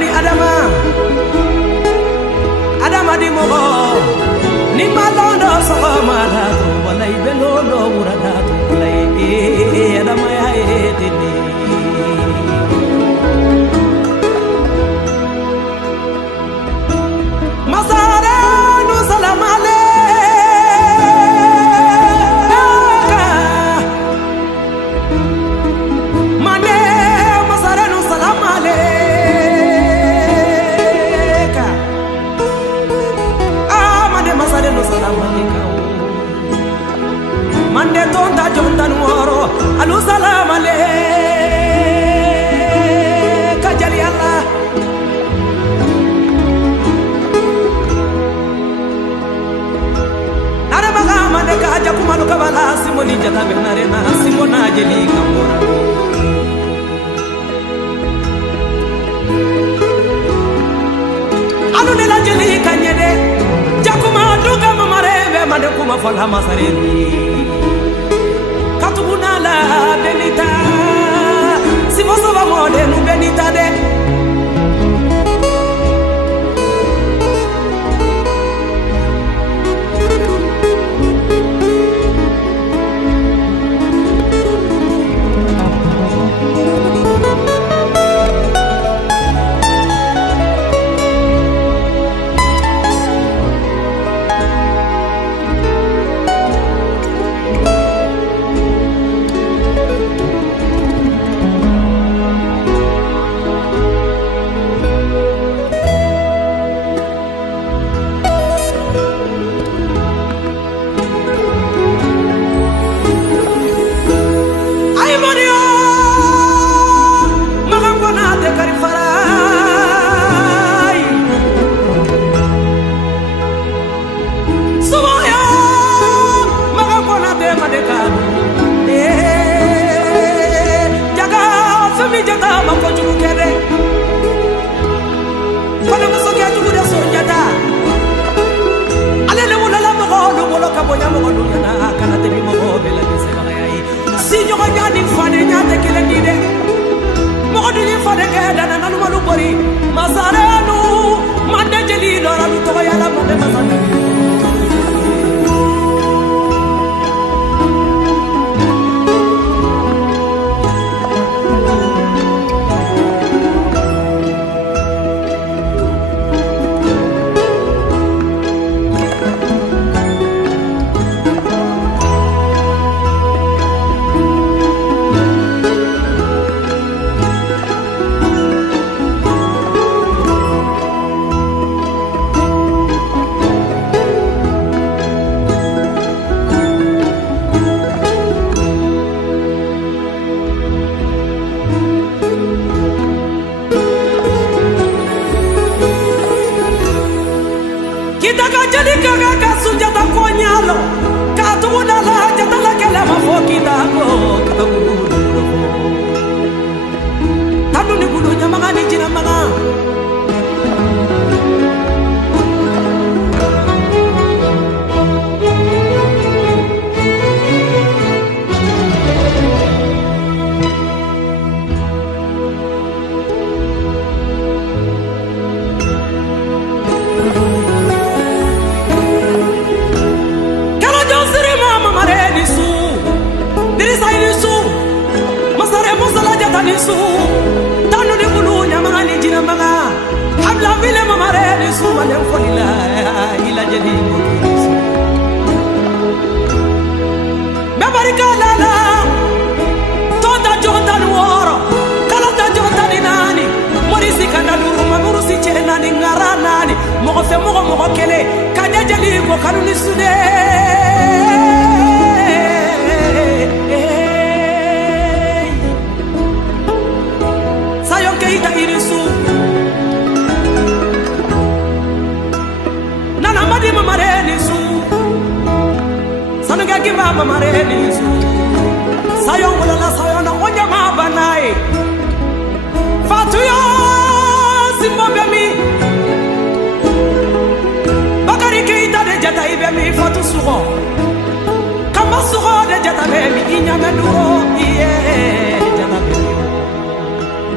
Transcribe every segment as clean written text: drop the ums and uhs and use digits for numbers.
ni adama adama di mogo ni malondo so mala to walay belondo murada to walay adama ya etini masara no salam alayka mane masara no salam alayka mane masara no salam alayka mande tonta jontan woro alu salam alayka jali Allah mane ka aja kumanu kabala simoni jata benare na simona jeli kamora anu ne la jeli kanyede jakuma duga mamareve mane kuma fala masareni katubuna la benita simoso ba mode nu benita de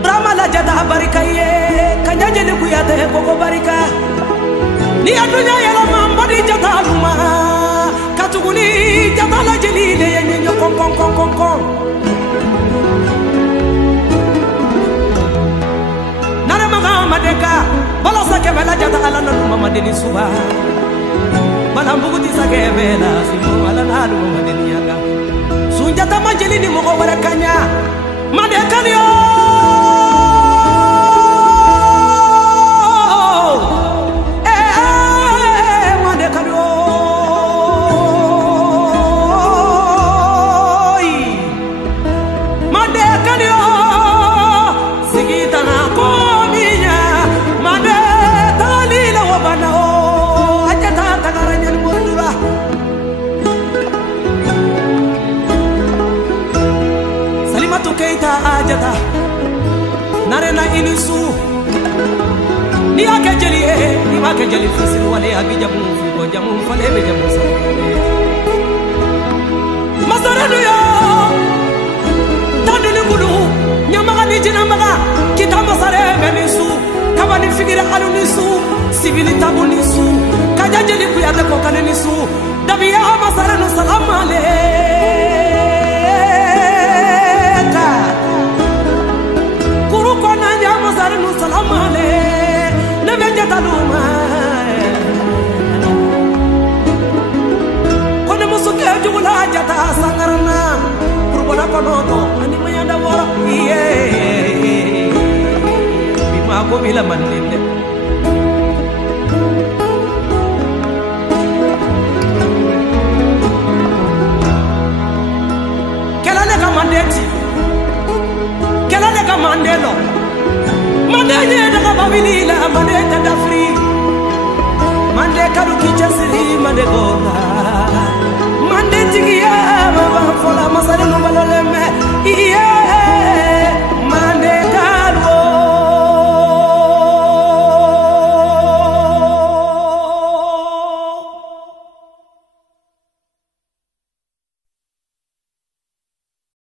Brahma la jada barikaye kanya jeli kuyate koko barika ni adunya yala mambadi jataluma katuguni jatala jeli le yenyo kon kon kon kon kon nare maga madeka bala sake bela jatala naluma madeni suba bala mbuguti sake bela simo ala naluma madeni yanga sunjata majeli ni moko barakanya madeka ni ajata narena inisu ni akajeli ni makajeli fisir wale abijamu figo jamu fale be jamu sare masaradu yo taduni bulu nyamaga ni jina maga kitamba sare be nisu kabani figira alu nisu sibili tabu nisu kajajeli kuyate ko kane nisu dabiya masaranu salam ale kona nyama sarnu salam ale nebe jataluma kone musuke jugula jata sangarna purbona konoto ani mayanda wora iye bima ko bila mandinde kelale kamandeti kelale kamandelo Mandanye daga babilila mande tadafri mande karu kichasiri mande gola